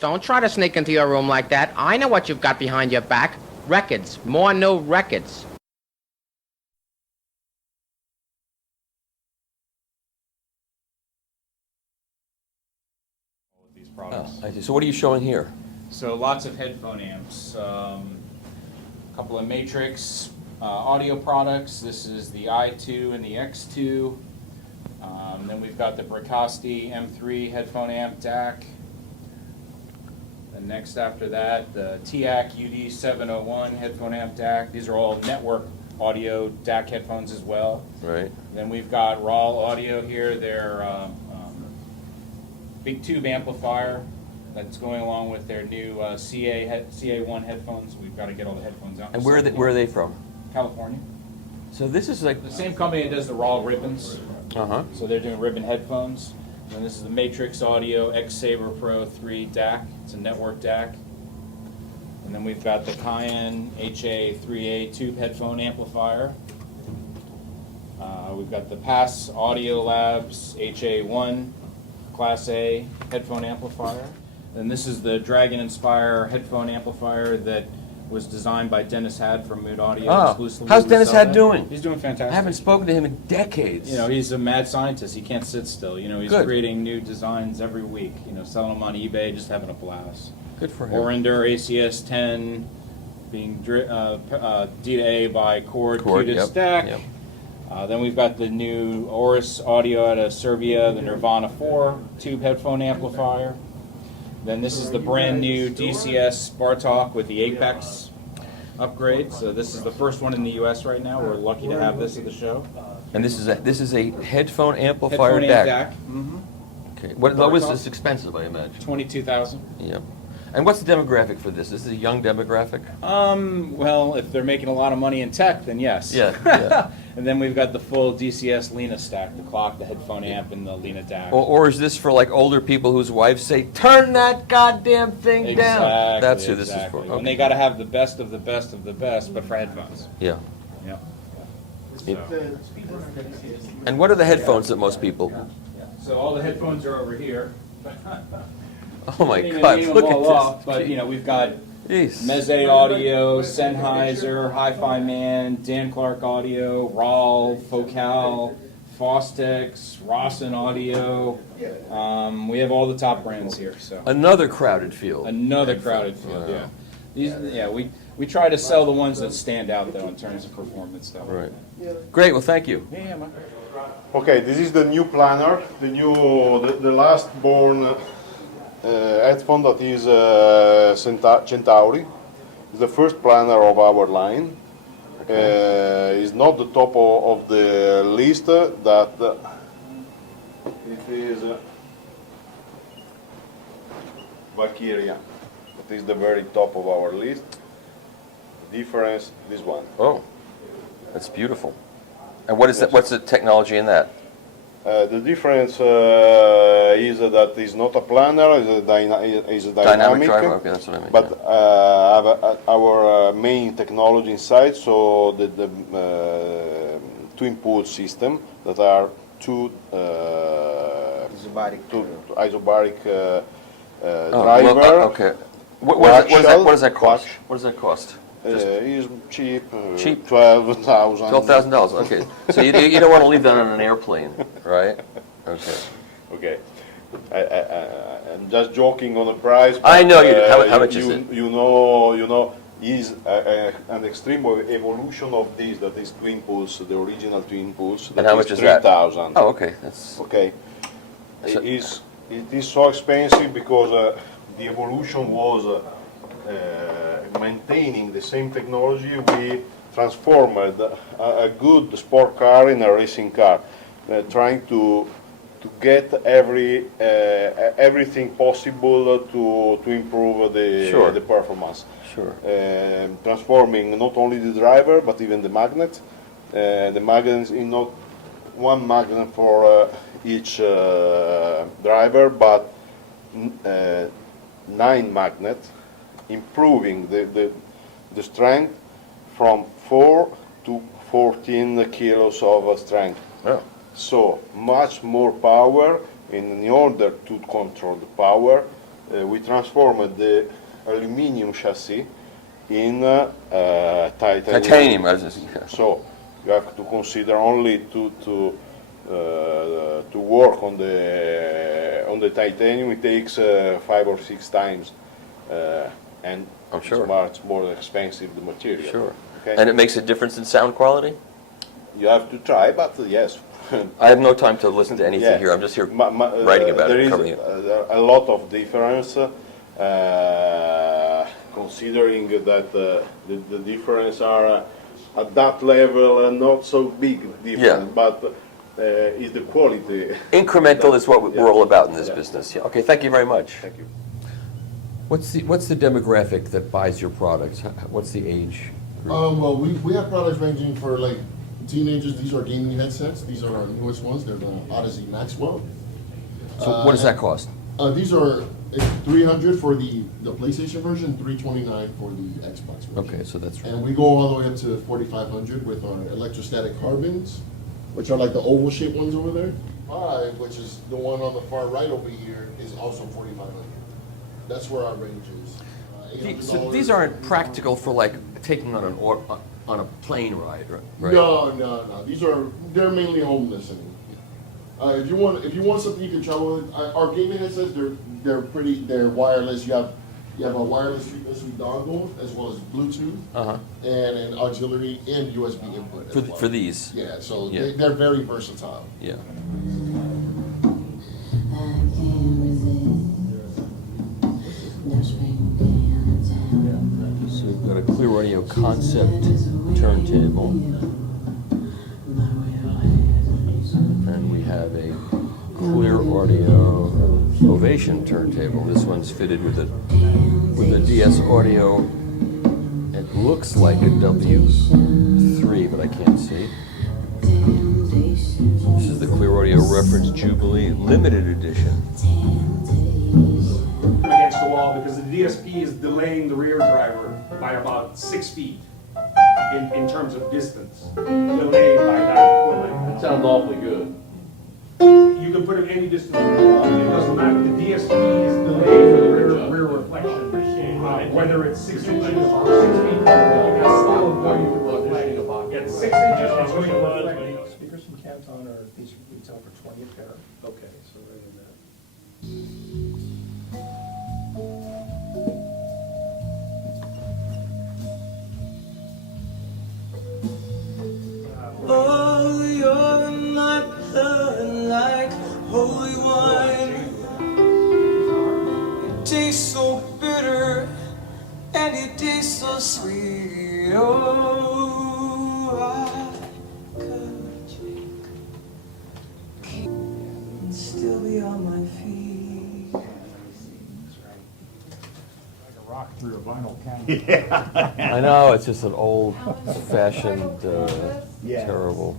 Don't try to sneak into your room like that. I know what you've got behind your back. Records. More new records. These products. I see. So what are you showing here? So lots of headphone amps. A couple of Matrix audio products. This is the I2 and the X2. Then we've got the Bricasti M3 headphone amp DAC. And next after that, the TAC UD701 headphone amp DAC. These are all network audio DAC headphones as well. Right. Then we've got Raw Audio here. They're big tube amplifier that's going along with their new CA1 headphones. We've got to get all the headphones out. And where are they from? California. So this is like The same company that does the Raw ribbons. Uh-huh. So they're doing ribbon headphones. And this is the Matrix Audio X Saber Pro 3 DAC. It's a network DAC. And then we've got the Cayenne HA3A tube headphone amplifier. We've got the Pass Audio Labs HA1 Class A headphone amplifier. And this is the Dragon Inspire headphone amplifier that was designed by Dennis Had from Mood Audio Oh. exclusively. How's We Dennis sell Had that. doing? He's doing fantastic. I haven't spoken to him in decades. You know, he's a mad scientist. He can't sit still. You know, he's Good. creating new designs every week. You know, selling them on eBay, just having a blast. Good for him. Orinder ACS 10 being D to A by Cord Cord, Q to yep, Stack. yep. Then we've got the new Oris Audio out of Serbia, the Nirvana 4 tube headphone amplifier. Then this is the brand new DCS Bartok with the Apex upgrade. So this is the first one in the U.S. right now. We're lucky to have this at the show. And this is a headphone amplifier Headphone DAC. amp DAC. Mm-hmm. Okay. What was this expensive? I imagine. 22,000. Yeah. And what's the demographic for this? This is a young demographic. Well, if they're making a lot of money in tech, then yes. Yeah. Yeah. And then we've got the full DCS Lena stack, the clock, the headphone amp, and the Lena DAC. Or is this for like older people whose wives say, "Turn that goddamn thing down"? That's who this is for. Okay. And they got to have the best of the best of the best, but for headphones. Yeah. Yeah. And what are the headphones that most people? So all the headphones are over here. Oh my Didn't God! name Look them at all this. off, but you know we've got Jeez. Meze Audio, Sennheiser, Hi-Fi Man, Dan Clark Audio, Rawl, Focal, Fostex, Rossen Audio. We have all the top brands here. So Another crowded field. another crowded field. Yeah. We try to sell the ones that stand out though in terms of performance though. Right. Great. Well, thank you. Yeah, man. Okay, this is the new planner, the last born headphone that is Centauri. It's the first planner of our line. It's not the top of the list. That it is Valkyria. It is the very top of our list. Difference, this one. Oh, that's beautiful. And what is that? What's the technology in that? The difference is that it's not a planner, it's a dynamic. driver. Okay, that's what I mean. But our main technology inside, so the two input system that are two isobaric driver. Okay. What does that cost? What does that cost? Is cheap. Cheap. $12,000. $12,000. Okay. So you don't want to leave that on an airplane, right? Okay. Okay. I'm just joking on the price. I know you do. How much is it? You know, is an extreme evolution of this. That is Twin Pulse, the original Twin Pulse. And how much is that? 3,000. Oh, okay. That's Okay. So- It is so expensive because the evolution was maintaining the same technology. We transformed a good sport car in a racing car, trying to get everything possible to improve the performance. sure. Transforming not only the driver but even the magnet. The magnets is not one magnet for each driver, but 9 magnets, improving the strength from 4 to 14 kilos of strength. Oh. So much more power, and in order to control the power, we transformed the aluminum chassis in Titanium. So you have to consider only to work on the titanium. It takes 5 or 6 times, and I'm sure. it's much more expensive the material. Sure. Okay? And it makes a difference in sound quality? You have to try, but yes. I have no time to listen to anything Yeah. here. I'm just here writing about there it, is covering it. a lot of difference, considering that the difference are at that level not so big difference, Yeah. but is the quality. Incremental is what we're all about in this Yeah. business. Yeah. Okay, thank you very much. Thank you. What's the demographic that buys your products? What's the age group? Well, we have products ranging for like teenagers. These are gaming headsets. These are our newest ones. They're the Odyssey Maxwell. So what does that cost? These are $300 for the PlayStation version, $329 for the Xbox version. Okay, so that's And we go all the way up to $4,500 with our electrostatic carbons, which are like the oval shaped ones over there. 5, which is the one on the far right over here, is also $4,500. That's where our range is. So these aren't practical for like taking on on a plane ride, right? No. They're mainly home listening. If you want something you can travel with, our gaming headsets they're wireless. You have a wireless frequency dongle as well as Bluetooth and an auxiliary and USB input as well. For these. Yeah, so Yeah. they're very versatile. Yeah. So we've got a clear audio concept turntable, and we have a clear audio Ovation turntable. This one's fitted with a DS audio. It looks like a W3, but I can't see. This is the Clear Audio Reference Jubilee Limited Edition. Against the wall because the DSP is delaying the rear driver by about 6 feet in terms of distance. Delayed by that equivalent. Sounds awfully good. You can put it any distance you want. It doesn't matter. The DSP is delayed for the rear reflection. Whether it's 6 inches or 6 feet, you can still going to reflect. Get 6 inches is going to reflect. Speakers from Canton are, these retail for 20 a pair. Okay, so right in that. Oh, you're my blood like holy wine. It tastes so bitter and it tastes so sweet. Oh, I could keep and still be on my feet. Like a rock through a vinyl camera. I know, it's just an old-fashioned, terrible.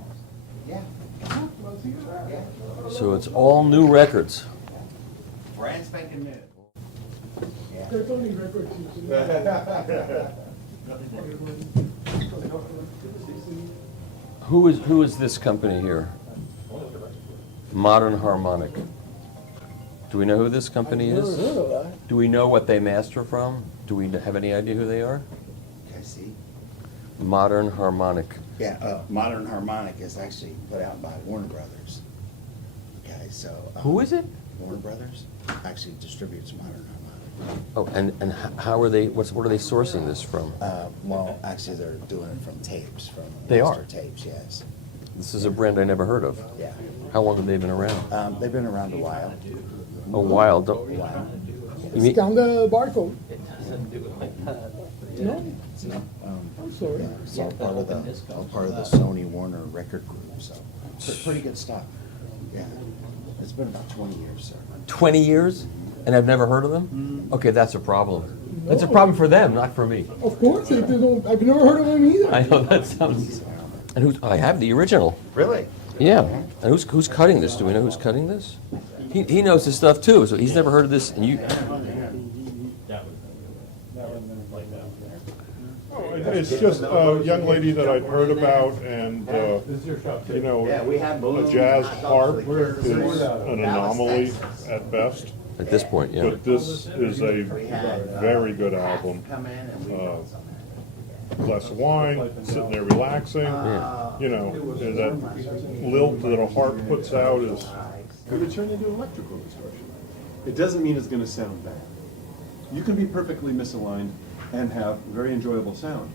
So it's all new records. Brand spanking new. Who is this company here? Modern Harmonic. Do we know who this company is? Do we know what they master from? Do we have any idea who they are? Okay, see? Modern Harmonic. Yeah, Modern Harmonic is actually put out by Warner Brothers. Okay, so. Who is it? Warner Brothers actually distributes Modern Harmonic. Oh, and how are they? What are they sourcing this from? Well, actually, they're doing it from tapes, from They master are? tapes, yes. This is a brand I never heard of. Yeah. How long have they been around? They've been around a while. A while. A while. You mean, Down the barcode. No? I'm sorry. Yeah, it's all part of the Sony Warner record group, so pretty good stuff. Yeah. It's been about 20 years, sir. 20 years? And I've never heard of them? Okay, that's a problem. That's a problem for them, not for me. Of course, they don't, I've never heard of them either. I know that sounds. And I have the original. Really? Yeah. And who's cutting this? Do we know who's cutting this? He knows this stuff too, so he's never heard of this. And you. It's just a young lady that I'd heard about, and you know, a jazz harp is an anomaly at best. at this point, yeah. But this is a very good album. Come in and we want some. A glass of wine, sitting there relaxing, you know, that lilt that a harp puts out is, Could it turn into electrical distortion? It doesn't mean it's going to sound bad. You can be perfectly misaligned and have very enjoyable sound.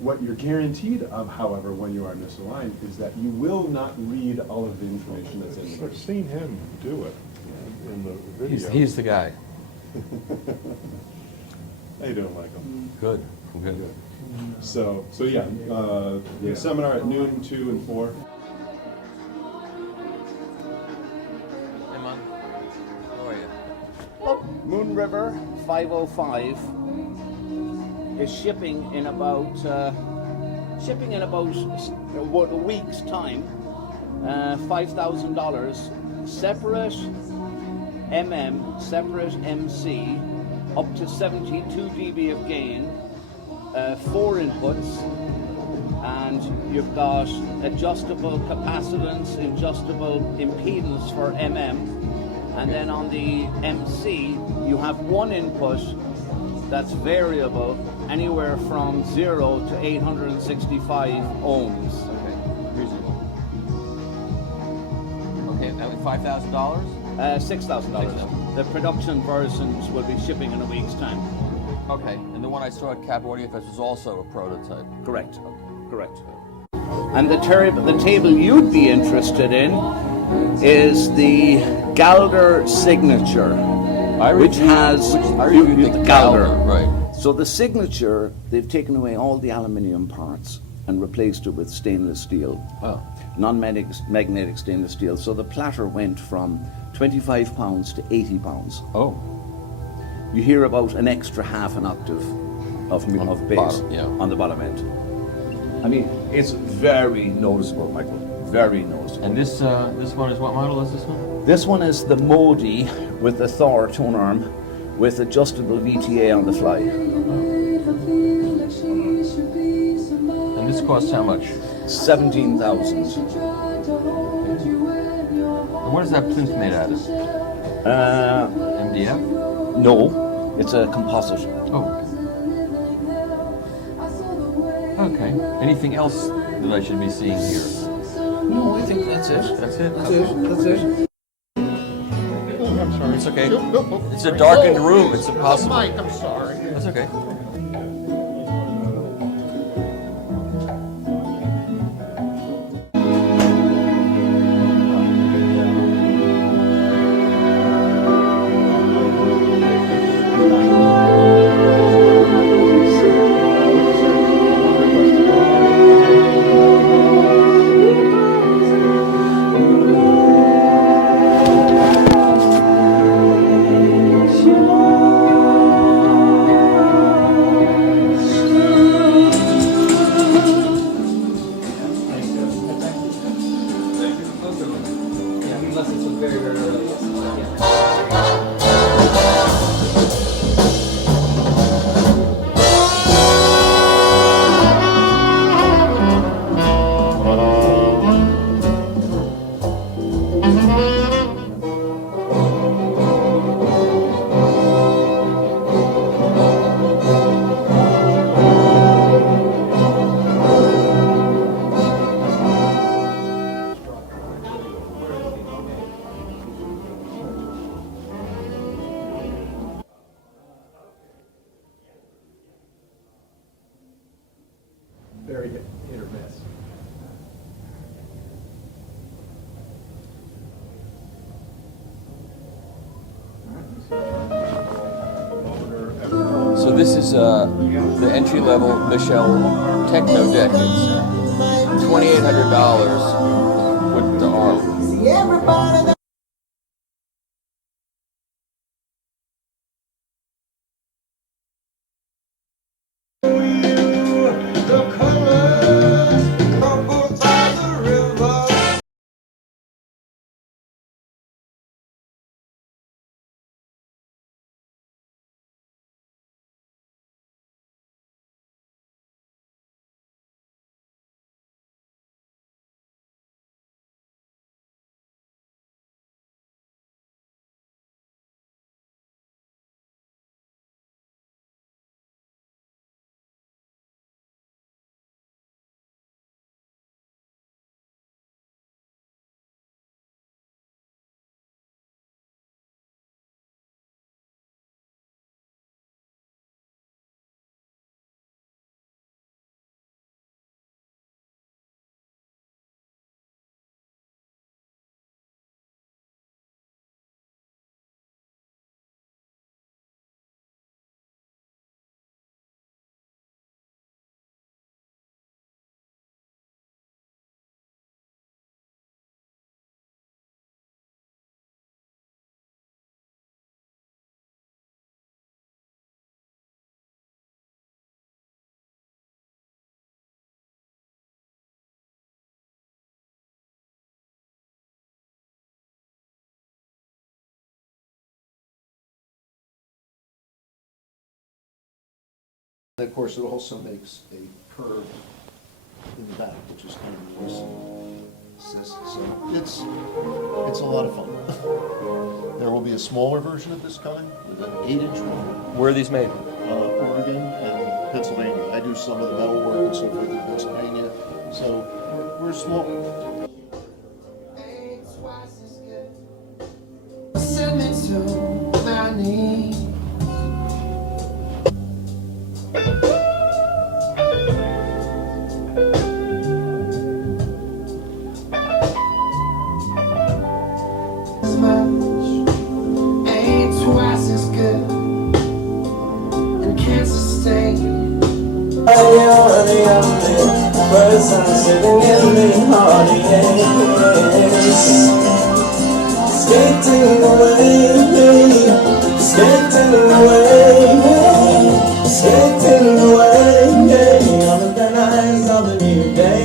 What you're guaranteed of, however, when you are misaligned, is that you will not read all of the information that's in the I've seen him do it in the video. He's the guy. How you doing, Michael? Good, good. So yeah, the seminar at noon, 2 and 4. Hey, man. How are you? Moon River 505 is shipping in about a week's time. $5,000 separate separate MC, up to 72 dB of gain, 4 inputs, and you've got adjustable capacitance, adjustable impedance for and then on the MC you have one input that's variable anywhere from 0 to 865 ohms. Okay, reasonable. Okay, that was $5,000? $6,000. The production versions will be shipping in a week's time. Okay, and the one I saw at Cab Audio Fest was also a prototype. Correct. Correct. And the table you'd be interested in is the Galder Signature, which has the Galder. Right. So the Signature, they've taken away all the aluminium parts and replaced it with stainless steel, non-magnetic stainless steel. So the platter went from 25 pounds to 80 pounds. Oh. You hear about an extra half an octave of bass bottom, yeah. on the bottom end. I mean, it's very noticeable, Michael. Very noticeable. And this one is what model is this one? This one is the Modi with the Thor tone arm with adjustable VTA on the fly. And this costs how much? 17,000. And what is that plinth made out of? MDF? No, it's a composite. Oh. Okay. Anything else that I should be seeing here? No, I think that's it. That's it? That's it. I'm sorry. It's okay. It's a darkened room. It's impossible. Mike, I'm sorry. That's okay. Very hit or miss. So this is the entry-level Michelle Techno deck. It's $2,800 with the arm. And of course, it also makes a curve in the back, which is kind of nice. So it's a lot of fun. There will be a smaller version of this coming with an 8-inch one. Where are these made? Oregon and Pennsylvania. I do some of the metal work and so forth in Pennsylvania. So we're small. Send me to my knees. Birds are sitting in the audience, skating away, skating away, skating away, on the eyes of the new day.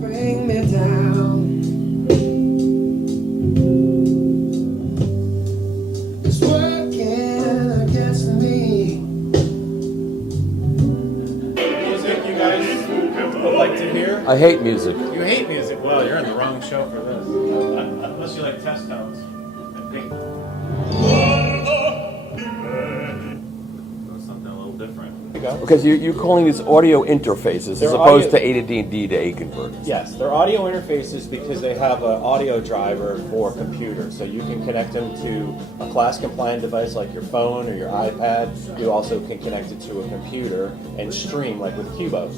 Bring me down. It's working against me. Music you guys would like to hear? I hate music. You hate music? Well, you're in the wrong show for this. Unless you like test tones. I think. Something a little different. Okay, so you're calling these audio interfaces as They're opposed audio- to A to D and D to A converters. Yes, they're audio interfaces because they have an audio driver for computers. So you can connect them to a class-compliant device like your phone or your iPad. You also can connect it to a computer and stream, like with Cubos.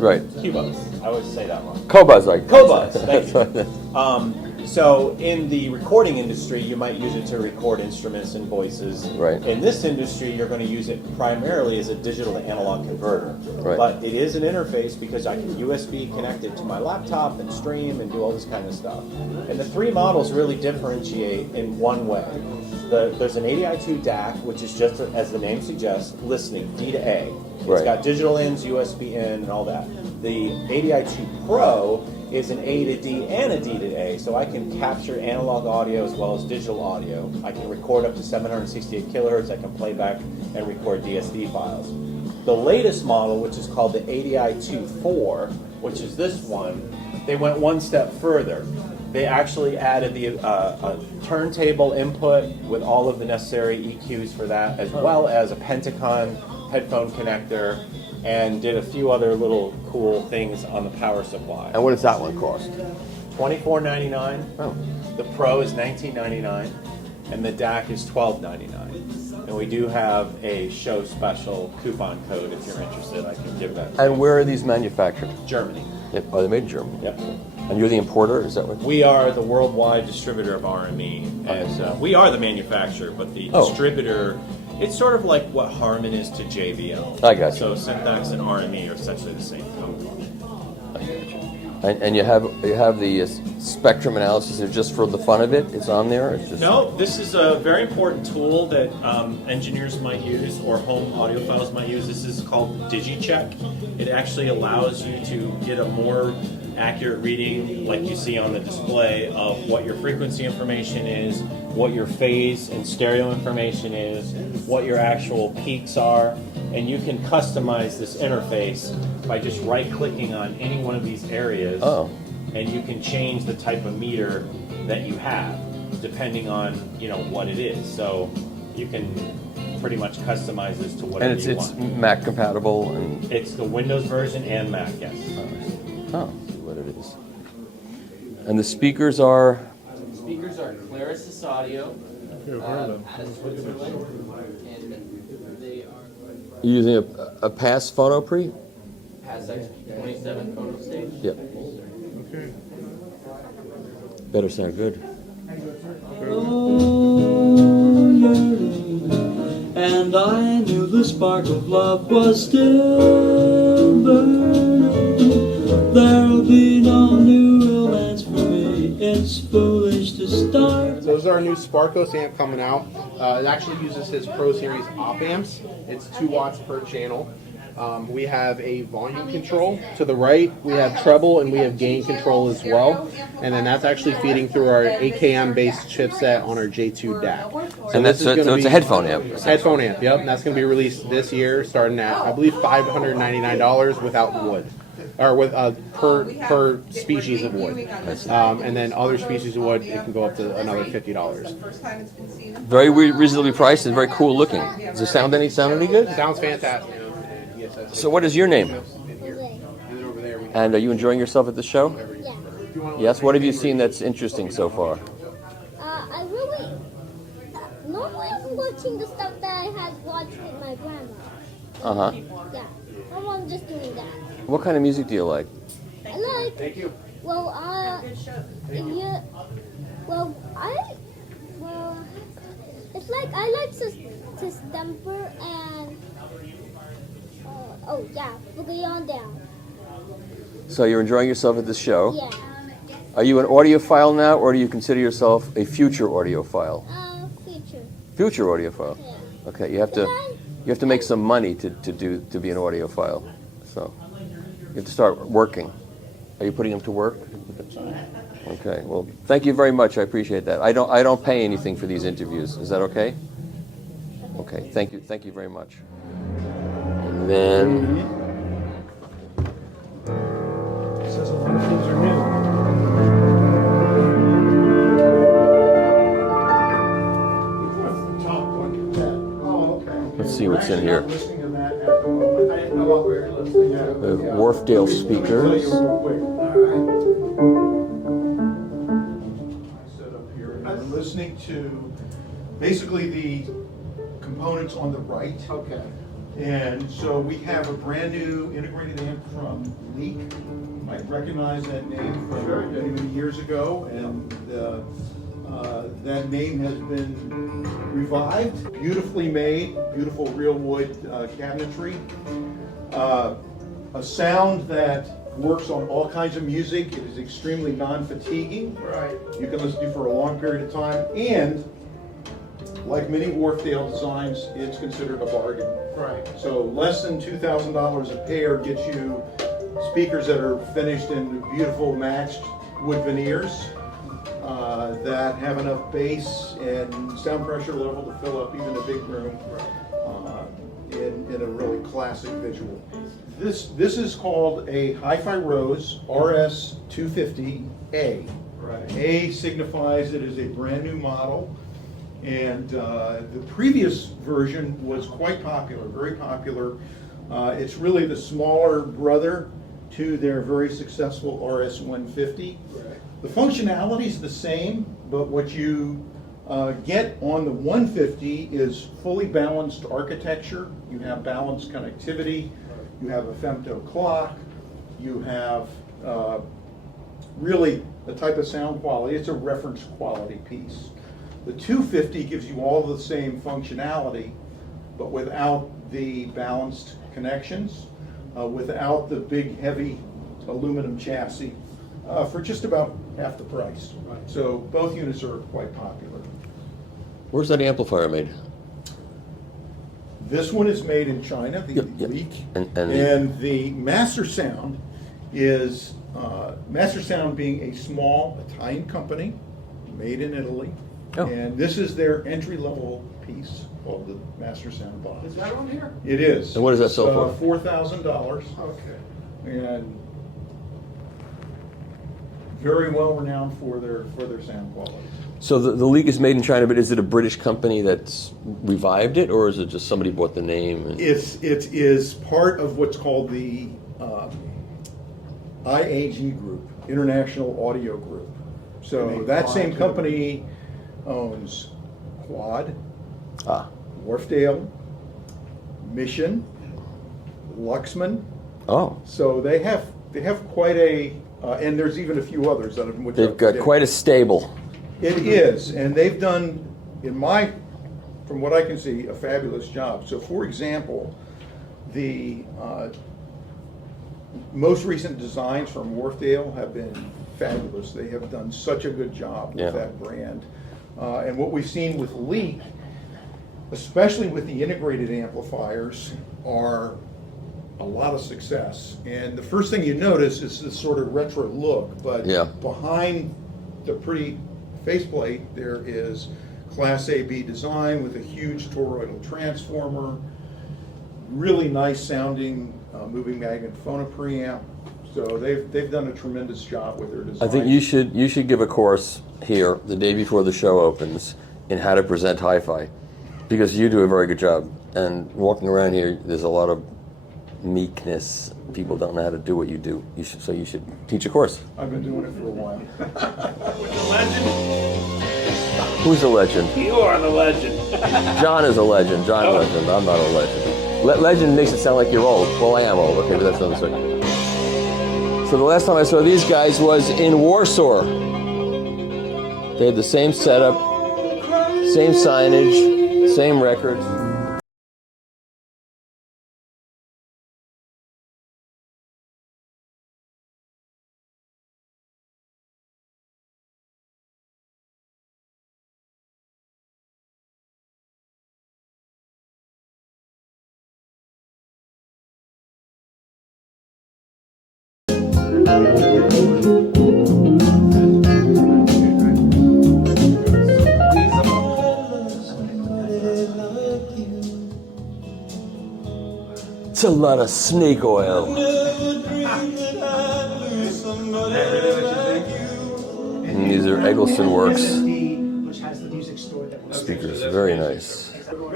Right. Cubos. I always say that wrong. Cobas, like Cobas, thank you. So in the recording industry, you might use it to record instruments and voices. Right. In this industry, you're going to use it primarily as a digital to analog converter. Right. But it is an interface because I can USB connect it to my laptop and stream and do all this kind of stuff. And the three models really differentiate in one way. There's an ADI2 DAC, which is just, as the name suggests, listening, D to A. It's Right. got digital ins, USB in, and all that. The ADI2 Pro is an A to D and a D to A, so I can capture analog audio as well as digital audio. I can record up to 768 kilohertz. I can play back and record DSD files. The latest model, which is called the ADI2-4, which is this one, they went one step further. They actually added the a turntable input with all of the necessary EQs for that, as well as a Pentacon headphone connector, and did a few other little cool things on the power supply. And what does that one cost? $24.99. Oh. The Pro is $19.99, and the DAC is $12.99. And we do have a show special coupon code if you're interested. I can give that. And where are these manufactured? Germany. Yep. Oh, they're made in Germany. Yep. And you're the importer, is that what? We are the worldwide distributor of RME, and we are the manufacturer, but the distributor. It's sort of like what Harman is to JBL. I got you. So Syntax and RME are essentially the same company. I got you. And you have the spectrum analysis there just for the fun of it? It's on there? It's just... No, this is a very important tool that engineers might use or home audiophiles might use. This is called DigiCheck. It actually allows you to get a more accurate reading, like you see on the display, of what your frequency information is, what your phase and stereo information is, what your actual peaks are, and you can customize this interface by just right-clicking on any one of these areas, and you can change the type of meter that you have, depending on what it is. So you can pretty much customize this to whatever And you it's want. Mac compatible and. It's the Windows version and Mac, yes. Oh, see what it is. And the speakers are. Speakers are Clarisys Audio, out of Switzerland, and they are You're using a pass phono pre? Pass X27 phono stage. Yep. Okay. Better sound good. And I knew the spark of love was still burning. There'll be no new romance for me. It's foolish to start. Those are our new Sparkos amp coming out. It actually uses his Pro Series op amps. It's 2 watts per channel. We have a volume control to the right. We have treble and we have gain control as well. And then that's actually feeding through our AKM based chipset on our J2 DAC. And that's so it's a headphone amp. Headphone amp, yep. And that's going to be released this year, starting at I believe $599 without wood, or with per species of wood. And then other species of wood, it can go up to another $50. Very reasonably priced and very cool looking. Does it sound any good? Sounds fantastic. So what is your name? And are you enjoying yourself at the show? Yeah. Yes. What have you seen that's interesting so far? I really normally I'm watching the stuff that I had watched with my grandma. Uh-huh. Yeah. I'm just doing that. What kind of music do you like? I like. Thank you. Well, it's like I like Distemper and Boogie on Down. So you're enjoying yourself at this show? Yeah. Are you an audiophile now, or do you consider yourself a future audiophile? Future. Future audiophile. Yeah. Okay, you have to make some money to be an audiophile. So you have to start working. Are you putting them to work? Okay. Well, thank you very much. I appreciate that. I don't pay anything for these interviews. Is that okay? Okay. Thank you. Thank you very much. And then. Says a lot of things are new. Let's see what's in here. Listening to that at the moment. I didn't know what we were listening to. The Wharfdale speakers. I'm listening to basically the components on the right. Okay. And so we have a brand new integrated amp from Leak. You might recognize that name from many years ago, and that name has been revived. Beautifully made, beautiful real wood cabinetry. A sound that works on all kinds of music. It is extremely non-fatiguing. Right. You can listen to for a long period of time, and like many Wharfdale designs, it's considered a bargain. Right. So less than $2,000 a pair gets you speakers that are finished in beautiful matched wood veneers that have enough bass and sound pressure level to fill up even a big room in a really classic visual. This is called a Hi-Fi Rose RS250A. Right. A signifies it is a brand new model. And the previous version was quite popular, very popular. It's really the smaller brother to their very successful RS150. Right. The functionality is the same, but what you get on the 150 is fully balanced architecture. You have balanced connectivity. You have a femto clock. You have really the type of sound quality. It's a reference quality piece. The 250 gives you all the same functionality, but without the balanced connections, without the big heavy aluminum chassis, for just about half the price. So both units are quite popular. Where's that amplifier made? This one is made in China, the Leak, And the Master Sound is, Master Sound being a small Italian company, made in Italy. Oh. And this is their entry-level piece. called the Master Sound Box. Is that on here? It is. And what does that sell for? $4,000. Okay. And very well renowned for their sound quality. So the leak is made in China, but is it a British company that's revived it, or is it just somebody bought the name? And... It is part of what's called the IAG Group, International Audio Group. So that same company owns Quad, Wharfdale, Mission, Luxman. Oh. So they have quite a, and there's even a few others that have. They've got quite a stable. It is, and they've done, from what I can see, a fabulous job. So, for example, the most recent designs from Wharfdale have been fabulous. They have done such a good job with that brand. And what we've seen with Leak, especially with the integrated amplifiers, are a lot of success. And the first thing you notice is this sort of retro look, but behind the pretty faceplate there is Class AB design with a huge toroidal transformer, really nice sounding moving magnet phono preamp. So they've done a tremendous job with their design. I think you should give a course here the day before the show opens in how to present hi-fi, because you do a very good job. And walking around here, there's a lot of meekness. People don't know how to do what you do. So you should teach a course. I've been doing it for a while. Who's a legend? You are the legend. John is a legend. John is a legend. I'm not a legend. Legend makes it sound like you're old. Well, I am old. Okay, but that's another story. So the last time I saw these guys was in Warsaw. They had the same setup, same signage, same records. It's a lot of snake oil. And these are Eggleston Works speakers, very nice. More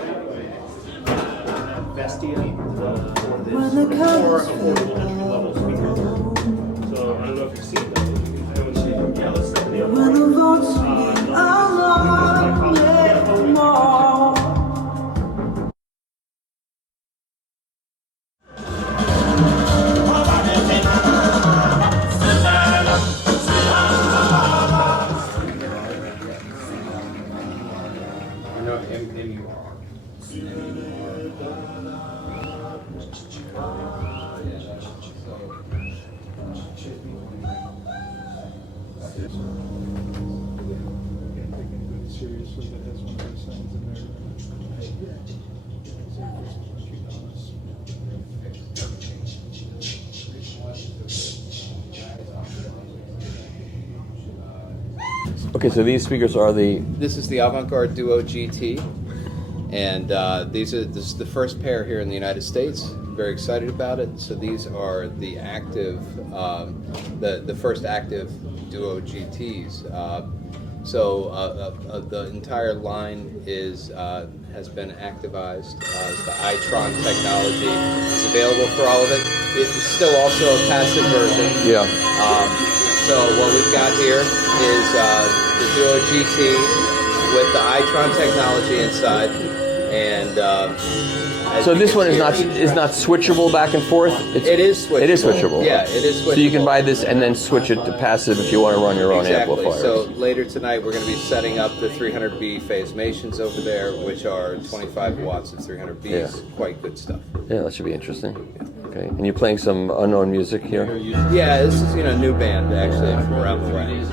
affordable entry-level speakers. So I don't know if you've seen them. Yeah, let's say Okay, so these speakers are the... This is the Avant-Garde Duo GT, and this is the first pair here in the United States. Very excited about it. So these are the active, the first active Duo GTs. The entire line has been activized. The iTron technology is available for all of it. It's still also a passive version. Yeah. So what we've got here is the Duo GT with the iTron technology inside, and so this one is not switchable back and forth. It is switchable. It is switchable. Yeah, it is switchable. So you can buy this and then switch it to passive if you want to run your own amplifiers. So later tonight we're going to be setting up the 300B phasemations over there, which are 25 watts of 300Bs. Yeah. Quite good stuff. Yeah, that should be interesting. Okay, and you're playing some unknown music here? Yeah, this is a new band actually from around the range.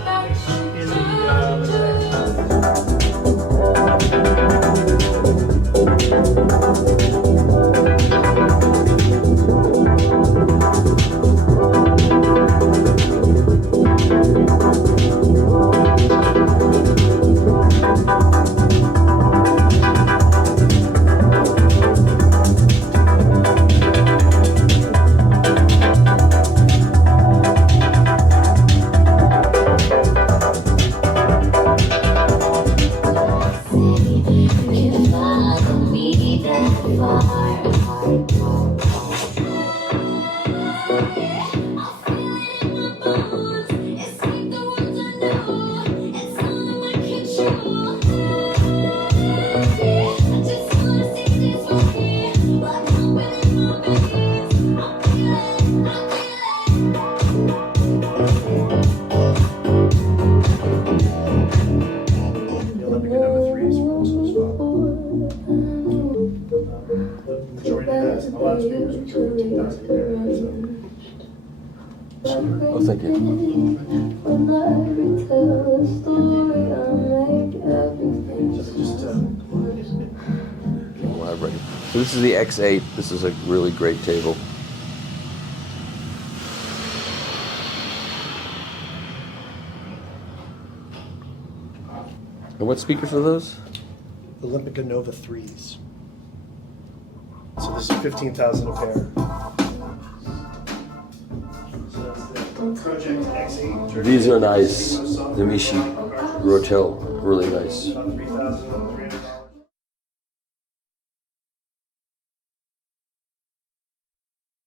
pictorially arranged. Oh, thank you. When I retell a story, I make everything We'll have ready. So this is the X8. This is a really great table. And what speakers are those? Olympica Nova 3s. So this is 15,000 a pair. Project X8. These are nice. The Mishi Rotel, really nice. About 3,000, 300.